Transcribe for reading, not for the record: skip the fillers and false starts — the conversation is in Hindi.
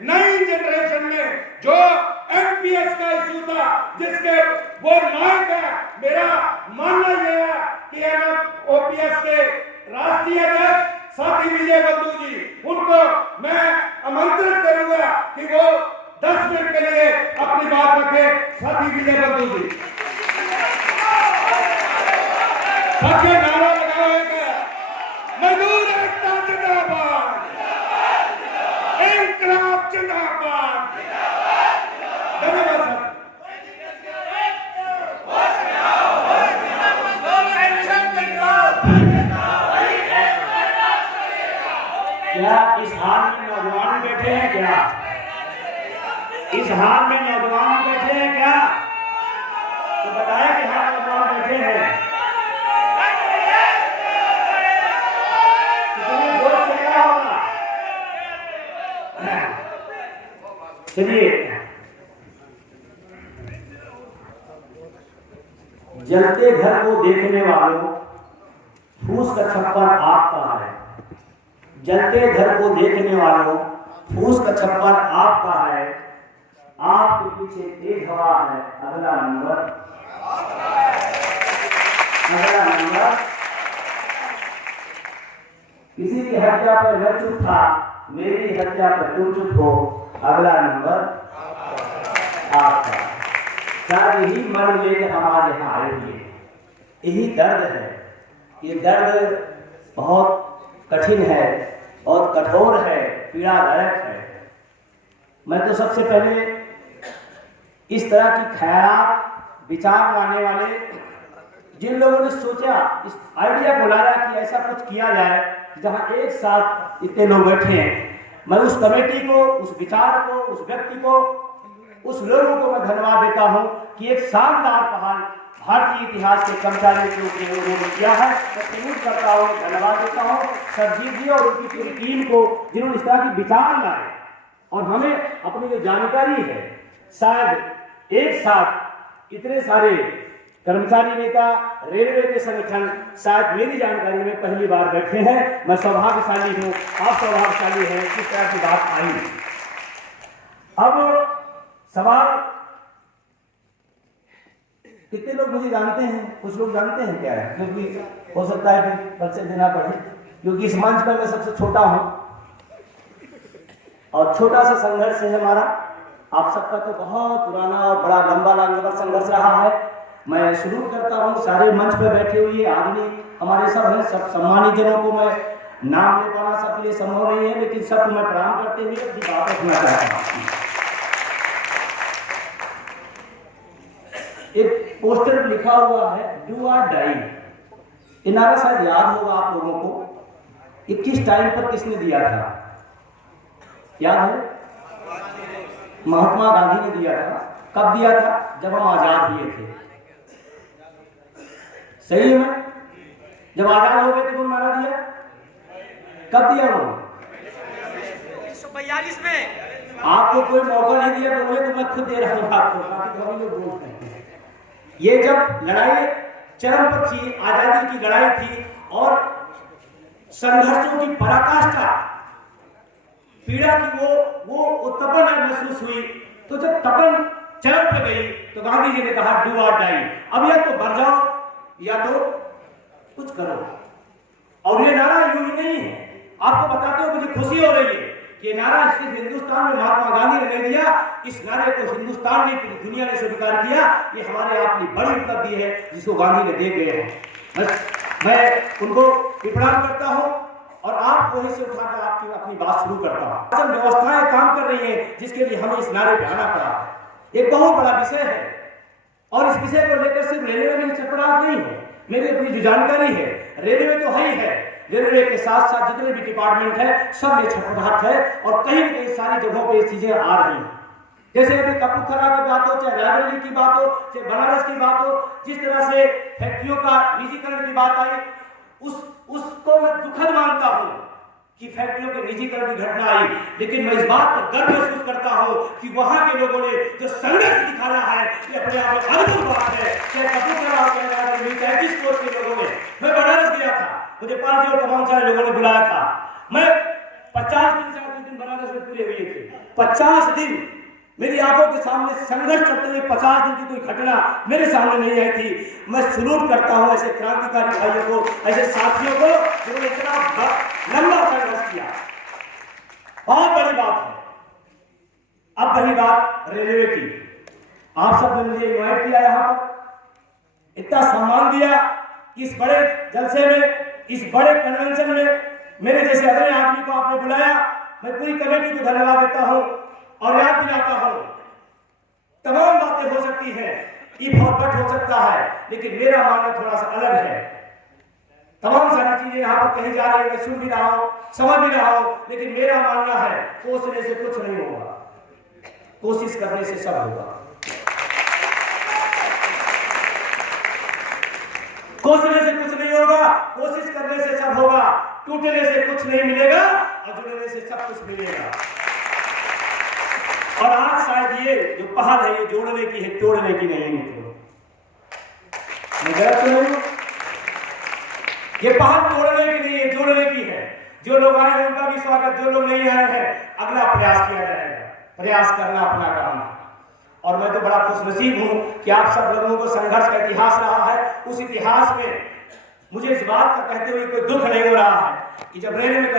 नई जनरेशन में जो एमपीएस का इशू था, जिसके वो नायक है, मेरा मानना यह है कि ओपीएस के राष्ट्रीय अध्यक्ष साथी विजय बंधु जी, उनको मैं आमंत्रित करूंगा कि वो 10 मिनट के लिए अपनी बात रखे। साथी विजय बंधु जी सबके नारा लगाएगा, मजदूर एकता जिंदाबाद, इंकलाब जिंदाबाद। धन्यवाद सर। क्या इस हाल में नौजवान बैठे हैं? क्या इस हाल में नौजवान बैठे हैं? क्या तो बताया कि हाँ नौजवान बैठे हैं। चलिए, जलते घर को देखने वालों, फूस का छप्पर आपका है। जलते घर को देखने वालों, फूस का छप्पर आपका है। आपके पीछे तेज हवा है। अगला नंबर, अगला नंबर। किसी की हत्या पर मैं चुप था, मेरी हत्या पर तुम चुप हो। अगला नंबर आपका। शायद यही मन लेकर हम आज यहाँ आए हुए, यही दर्द है। ये दर्द बहुत कठिन है और कठोर है, पीड़ादायक है। मैं तो सबसे पहले इस तरह की ख्याल विचार लाने वाले जिन लोगों ने सोचा, इस आइडिया को लाया कि ऐसा कुछ किया जाए जहां एक साथ इतने लोग बैठे हैं, मैं उस कमेटी को, उस विचार को, उस व्यक्ति को, उस लोगों को मैं धन्यवाद देता हूं कि एक शानदार पहल भारतीय इतिहास के कर्मचारियों के रूप में उन्होंने किया है। मैं सैल्यूट करता हूं, धन्यवाद देता हूं सरजीत जी और उनकी पूरी टीम को, जिन्होंने इस तरह की विचार लाए और हमें अपनी जो जानकारी है, शायद एक साथ इतने सारे कर्मचारी नेता, रेलवे के संगठन, शायद मेरी जानकारी में पहली बार बैठे हैं। मैं सौभाग्यशाली हूं, आप सौभाग्यशाली हैं, किस तरह की बात आई। अब सवाल, कितने लोग मुझे जानते हैं? कुछ लोग जानते हैं क्या है? क्योंकि हो सकता है कि परिचय देना पड़े, क्योंकि इस मंच पर मैं सबसे छोटा हूं और छोटा सा संघर्ष है हमारा। आप सबका तो बहुत पुराना और बड़ा लंबा संघर्ष रहा है। मैं शुरू करता हूँ, सारे मंच पर बैठे हुए आदमी हमारे सब हैं, सब सम्मानित जनों को मैं नाम ले पाना सबके लिए संभव नहीं है, लेकिन सबको मैं प्रणाम करते हुए अपनी बात रखना चाहता हूँ। एक पोस्टर पर लिखा हुआ है डू और डाई। ये नारा शायद याद होगा आप लोगों को। ये किस टाइम पर किसने दिया था? याद है? महात्मा गांधी ने दिया था। कब दिया था? जब हम आजाद हुए थे। सही है? मैं जब आजाद हो गए थे तो नारा दिया। कब दिया उन्होंने? 1942 में। आपको कोई मौका नहीं दिया बोले, तो मैं खुद दे रहा हूं आपको। ये जब लड़ाई चरम पर थी, आजादी की लड़ाई थी और संघर्षों की पराकाष्ठा, पीड़ा की वो तपन महसूस हुई, तो जब तपन चरम पर गई तो गांधी जी ने कहा डू और डाई। अब या तो मर जाओ या तो कुछ करो। और ये नारा यूं ही नहीं है, आपको बताते हो मुझे खुशी हो रही है कि नारा सिर्फ हिंदुस्तान में महात्मा गांधी ने नहीं दिया, इस नारे को हिंदुस्तान ने, पूरी दुनिया ने स्वीकार किया। ये हमारे आप की बड़ी उपलब्धि है जिसको गांधी ने दे गए हैं। मैं उनको प्रणाम करता हूं और आप वहीं से उठाकर आपकी अपनी बात शुरू करता हूं। जब व्यवस्थाएं काम कर रही हैं जिसके लिए हमें इस नारे पे आना पड़ा है, एक बहुत बड़ा विषय है और इस विषय को लेकर सिर्फ रेलवे में छटपटाहट नहीं है। मेरी अपनी जो जानकारी है, रेलवे तो है ही है, रेलवे के साथ साथ जितने भी डिपार्टमेंट है सब में छटपटाहट है और कहीं न कहीं सारी जगहों पे ये चीजें आ रही हैं। जैसे अभी कपूरथला की बात हो, चाहे रायबरेली की बात हो, चाहे बनारस की बात हो, जिस तरह से फैक्ट्रियों का निजीकरण की बात आई, उसको मैं दुखद मानता हूं कि फैक्ट्रियों के निजीकरण की घटना आई, लेकिन मैं इस बात पर गर्व महसूस करता हूं कि वहां के लोगों ने जो संघर्ष दिखाया है ये अपने आप में अद्भुत बात है। चाहे कपूरथला हो, चाहे रायबरेली, चाहे जिस कोर्ट के लोगों ने, मैं बनारस गया था, मुझे 5 और तमाम सारे लोगों ने बुलाया था। मैं 50 दिन से दिन बनारस में पूरे हुए थे। 50 दिन मेरी आंखों के सामने संघर्ष चलते हुए 50 दिन की कोई घटना मेरे सामने नहीं आई थी। मैं सलूट करता हूं ऐसे क्रांतिकारी भाइयों को, ऐसे साथियों को जिन्होंने इतना लंबा संघर्ष किया। बहुत बड़ी बात है। अब रही बात रेलवे की, आप सब ने मुझे इनवाइट किया, यहाँ पर इतना सम्मान दिया कि इस बड़े जलसे में, इस बड़े कन्वेंशन में मेरे जैसे अगले आदमी को आपने बुलाया। मैं पूरी कमेटी को धन्यवाद देता हूं और याद दिलाता हूं, तमाम बातें हो सकती हैं, ये बहुत बट हो सकता है, लेकिन मेरा मानना थोड़ा सा अलग है। तमाम सारी चीजें यहाँ पर कही जा रही है, मैं सुन भी रहा हूं, समझ भी रहा हूं, लेकिन मेरा मानना है कोसने से कुछ नहीं होगा, कोशिश करने से सब होगा। कोसने से कुछ नहीं होगा, कोशिश करने से सब होगा। टूटने से कुछ नहीं मिलेगा और जुड़ने से सब कुछ मिलेगा। और आज शायद ये जो पहल है, ये जोड़ने की है, तोड़ने की नहीं है। मैं गलत तो नहीं हूं? ये पहल तोड़ने की नहीं है, जोड़ने की है। जो लोग आए हैं उनका भी स्वागत, जो लोग नहीं आए हैं अगला प्रयास किया जाएगा। प्रयास करना अपना काम है। और मैं तो बड़ा खुशनसीब हूं कि आप सब लोगों को संघर्ष का इतिहास रहा है। उस इतिहास में मुझे इस बात का कहते हुए कोई दुख नहीं हो रहा है कि जब रेलवे में